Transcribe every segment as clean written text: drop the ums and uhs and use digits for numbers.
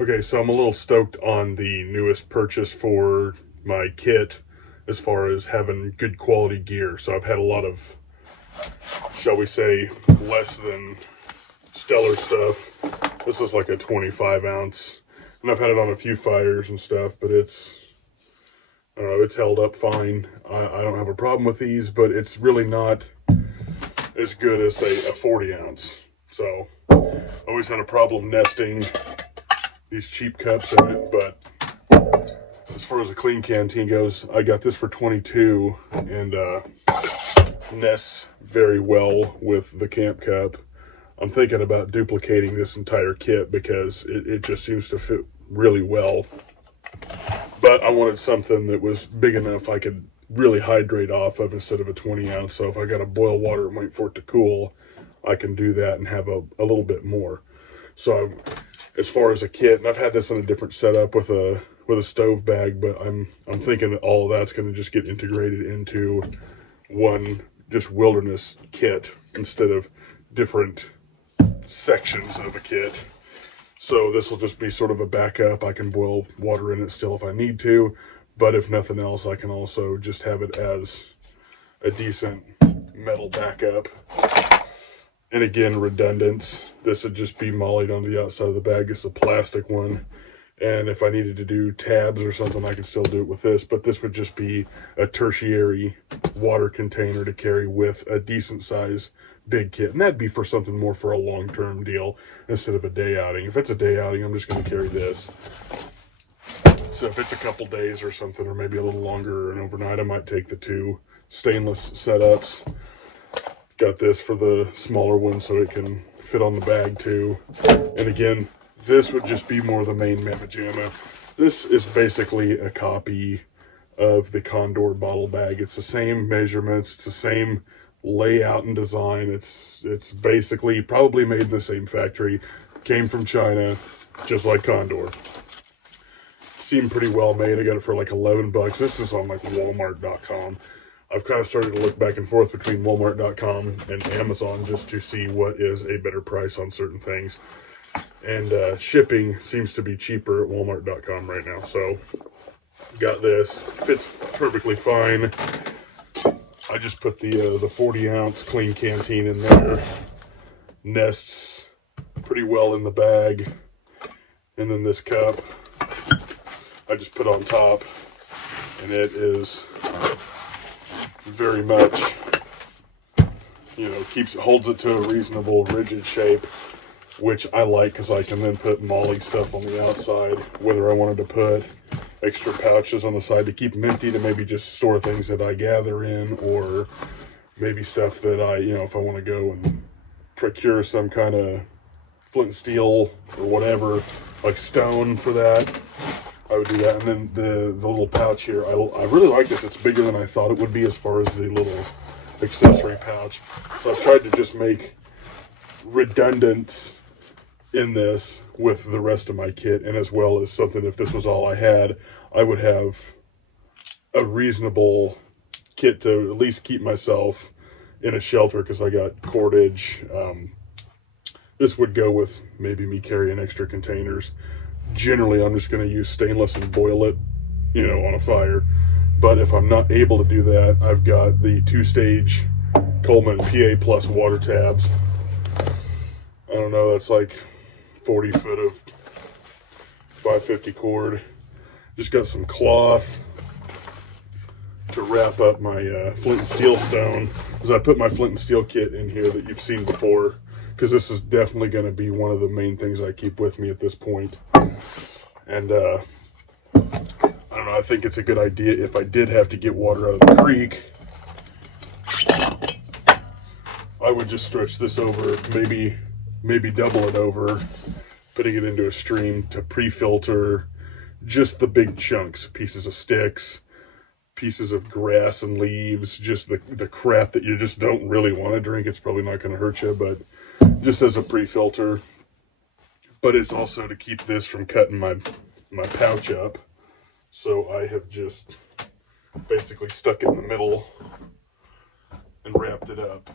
Okay, so I'm a little stoked on the newest purchase for my kit as far as having good quality gear. So I've had a lot of, shall we say, less than stellar stuff. This is like a 25 ounce, and I've had it on a few fires and stuff, but I don't know, it's held up fine. I don't have a problem with these, but it's really not as good as, say, a 40 ounce. So I always had a problem nesting these cheap cups in it, but as far as the Klean Kanteen goes, I got this for 22 and nests very well with the camp cup. I'm thinking about duplicating this entire kit because it just seems to fit really well. But I wanted something that was big enough I could really hydrate off of instead of a 20 ounce. So if I got to boil water and wait for it to cool, I can do that and have a little bit more. So as far as a kit, and I've had this in a different setup with a stove bag, but I'm thinking that all of that's going to just get integrated into one just wilderness kit instead of different sections of a kit. So this will just be sort of a backup. I can boil water in it still if I need to, but if nothing else, I can also just have it as a decent metal backup. And again, redundant. This would just be mollied on the outside of the bag. It's a plastic one. And if I needed to do tabs or something, I could still do it with this. But this would just be a tertiary water container to carry with a decent size big kit. And that'd be for something more for a long-term deal instead of a day outing. If it's a day outing, I'm just going to carry this. So if it's a couple days or something, or maybe a little longer or an overnight, I might take the two stainless setups. Got this for the smaller one so it can fit on the bag too. And again, this would just be more the main Mamma Jamma. This is basically a copy of the Condor bottle bag. It's the same measurements, it's the same layout and design. It's basically probably made in the same factory. Came from China, just like Condor. Seemed pretty well made. I got it for like 11 bucks. This is on like Walmart.com. I've kind of started to look back and forth between Walmart.com and Amazon just to see what is a better price on certain things. And shipping seems to be cheaper at Walmart.com right now. So got this. Fits perfectly fine. I just put the 40 ounce Klean Kanteen in there. Nests pretty well in the bag. And then this cup I just put on top. And it is very much, holds it to a reasonable rigid shape, which I like because I can then put molly stuff on the outside, whether I wanted to put extra pouches on the side to keep them empty to maybe just store things that I gather in, or maybe stuff that I, if I want to go and procure some kind of flint and steel or whatever, like stone for that, I would do that. And then the little pouch here, I really like this. It's bigger than I thought it would be as far as the little accessory pouch. So I've tried to just make redundant in this with the rest of my kit, and as well as something, if this was all I had, I would have a reasonable kit to at least keep myself in a shelter because I got cordage. This would go with maybe me carrying extra containers. Generally, I'm just going to use stainless and boil it, on a fire. But if I'm not able to do that, I've got the 2-stage Coleman PA Plus water tabs. I don't know, that's like 40 foot of 550 cord. Just got some cloth to wrap up my flint and steel stone, because I put my flint and steel kit in here that you've seen before, because this is definitely going to be one of the main things I keep with me at this point. And I don't know, I think it's a good idea if I did have to get water out of the creek, I would just stretch this over, maybe double it over, putting it into a stream to pre-filter just the big chunks, pieces of sticks, pieces of grass and leaves, just the crap that you just don't really want to drink. It's probably not going to hurt you, but just as a pre-filter. But it's also to keep this from cutting my pouch up. So I have just basically stuck it in the middle and wrapped it up.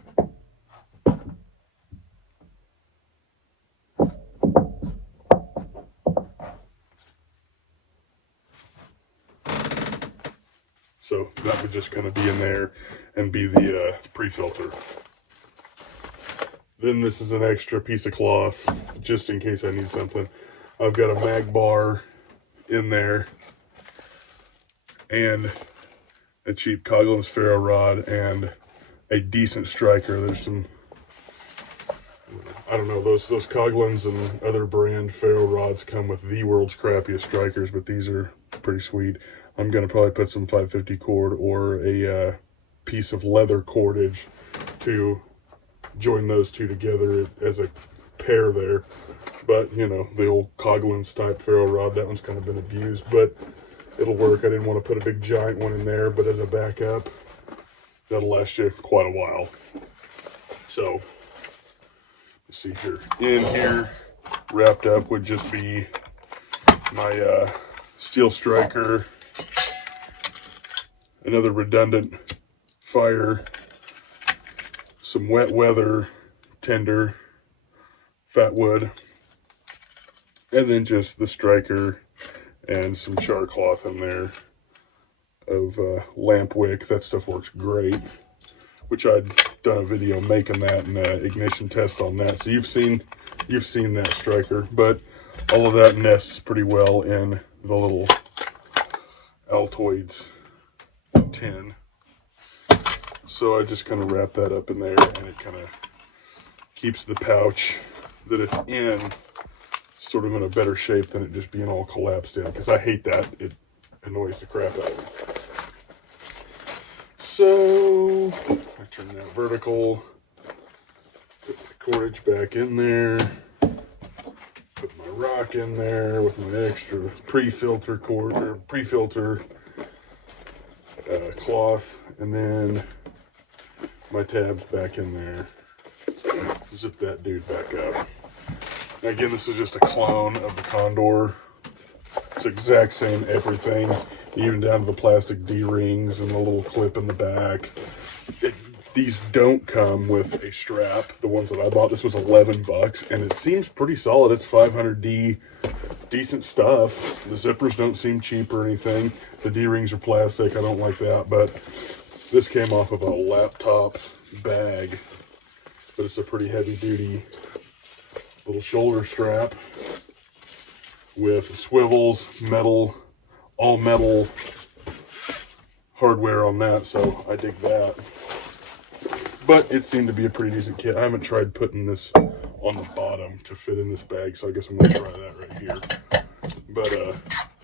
So that would just kind of be in there and be the pre-filter. Then this is an extra piece of cloth, just in case I need something. I've got a mag bar in there, and a cheap Coghlan's ferro rod, and a decent striker. There's some, I don't know, those Coghlan's and other brand ferro rods come with the world's crappiest strikers, but these are pretty sweet. I'm gonna probably put some 550 cord or a piece of leather cordage to join those two together as a pair there. But you know, the old Coghlan's type ferro rod, that one's kind of been abused, but it'll work. I didn't want to put a big giant one in there, but as a backup, that'll last you quite a while. So let's see here. In here, wrapped up, would just be my steel striker, another redundant fire, some wet weather tinder, fat wood, and then just the striker and some char cloth in there of lamp wick. That stuff works great, which I'd done a video making that and ignition test on that. So you've seen that striker, but all of that nests pretty well in the little Altoids tin. So I just kind of wrap that up in there, and it kind of keeps the pouch that it's in sort of in a better shape than it just being all collapsed in, because I hate that. It annoys the crap out of me. So I turn that vertical, put the cordage back in there, put my rock in there with my extra pre-filter cord or pre-filter cloth, and then my tabs back in there. Zip that dude back up. Now again, this is just a clone of the Condor. It's exact same everything, even down to the plastic D-rings and the little clip in the back. These don't come with a strap. The ones that I bought, this was 11 bucks, and it seems pretty solid. It's 500D, decent stuff. The zippers don't seem cheap or anything. The D-rings are plastic. I don't like that, but this came off of a laptop bag, but it's a pretty heavy-duty little shoulder strap with swivels, metal, all metal hardware on that, so I dig that. But it seemed to be a pretty decent kit. I haven't tried putting this on the bottom to fit in this bag, so I guess I'm gonna try that right here. But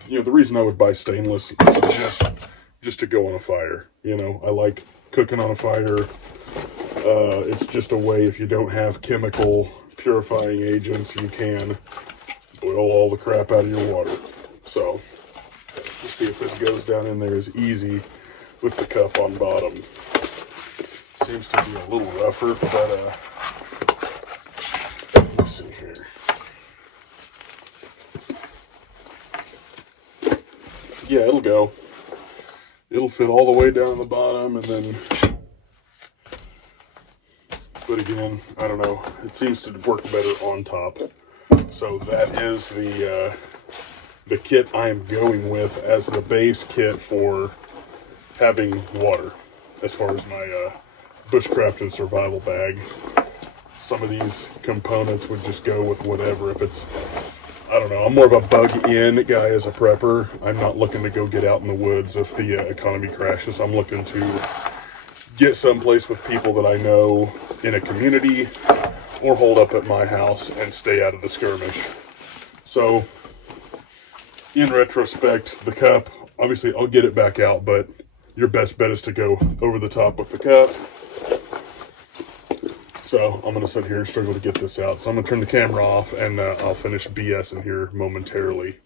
you know, the reason I would buy stainless is just to go on a fire. You know, I like cooking on a fire. It's just a way, if you don't have chemical purifying agents, you can boil all the crap out of your water. So let's see if this goes down in there as easy with the cup on bottom. Seems to be a little rougher, but let's see here. Yeah, it'll go. It'll fit all the way down the bottom, and then, but again, I don't know. It seems to work better on top. So that is the kit I am going with as the base kit for having water, as far as my bushcraft and survival bag. Some of these components would just go with whatever. If it's, I don't know, I'm more of a bug in guy as a prepper. I'm not looking to go get out in the woods if the economy crashes. I'm looking to get someplace with people that I know in a community, or hold up at my house and stay out of the skirmish. So in retrospect, the cup, obviously I'll get it back out, but your best bet is to go over the top with the cup. So I'm gonna sit here and struggle to get this out. So I'm gonna turn the camera off, and I'll finish BSing here momentarily.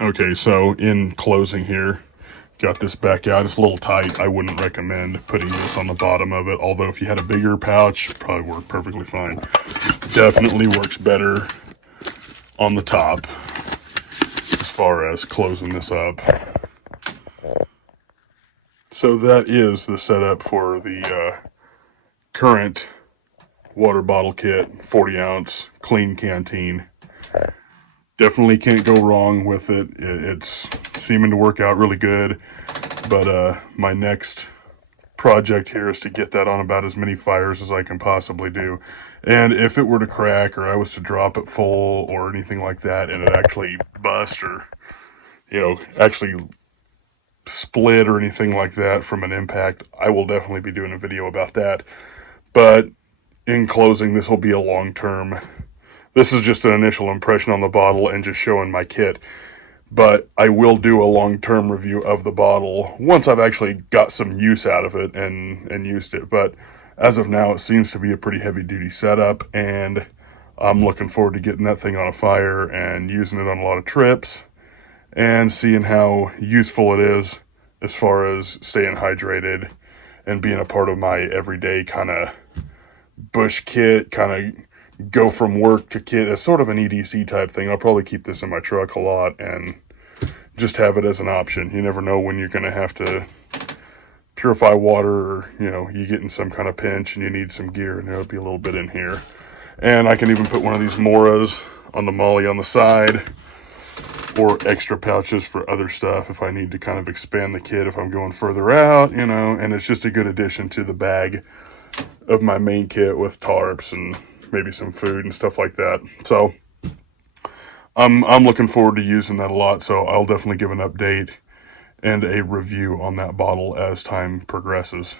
Okay, so in closing here, got this back out. It's a little tight. I wouldn't recommend putting this on the bottom of it, although if you had a bigger pouch, it'd probably work perfectly fine. Definitely works better on the top as far as closing this up. So that is the setup for the current water bottle kit, 40 ounce Klean Kanteen. Definitely can't go wrong with it. It's seeming to work out really good. But my next project here is to get that on about as many fires as I can possibly do. And if it were to crack, or I was to drop it full or anything like that, and it actually bust, or actually split or anything like that from an impact, I will definitely be doing a video about that. But in closing, this will be a long-term. This is just an initial impression on the bottle and just showing my kit. But I will do a long-term review of the bottle once I've actually got some use out of it and used it. But as of now, it seems to be a pretty heavy-duty setup, and I'm looking forward to getting that thing on a fire and using it on a lot of trips and seeing how useful it is as far as staying hydrated and being a part of my everyday kind of bush kit, kind of go from work to kit. It's sort of an EDC type thing. I'll probably keep this in my truck a lot and just have it as an option. You never know when you're going to have to purify water, or you get in some kind of pinch and you need some gear, and there'll be a little bit in here. And I can even put one of these Moras on the Molly on the side, or extra pouches for other stuff if I need to kind of expand the kit if I'm going further out, and it's just a good addition to the bag of my main kit with tarps and maybe some food and stuff like that. So I'm looking forward to using that a lot, so I'll definitely give an update and a review on that bottle as time progresses.